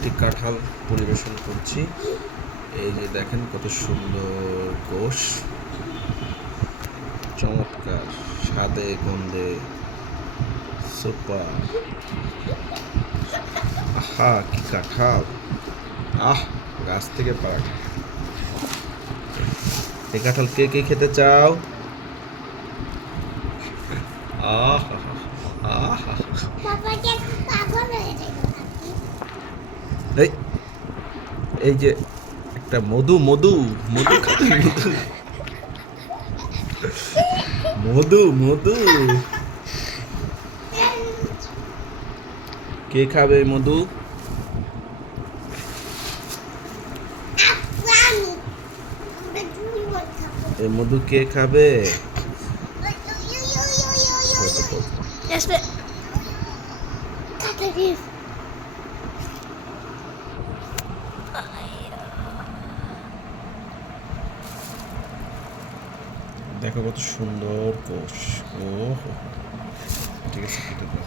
একটি কাঁঠাল পরিবেশন করছি। এই যে দেখেন কত সুন্দর গোশ, চমৎকার স্বাদে গন্ধে সুপার। আহা কি কাঁঠাল! আহ, গাছ থেকে পাড়া। এই কাঁঠাল কে কে খেতে চাও? আহ আহ এই এই যে একটা মধু মধু মধু খাবে, মধু মধু মধু কে খাবে মধু? এই মধু কে খাবে? Yes, but দেখো কত সুন্দর কোষ। ও ঠিক আছে, কেটে দাও।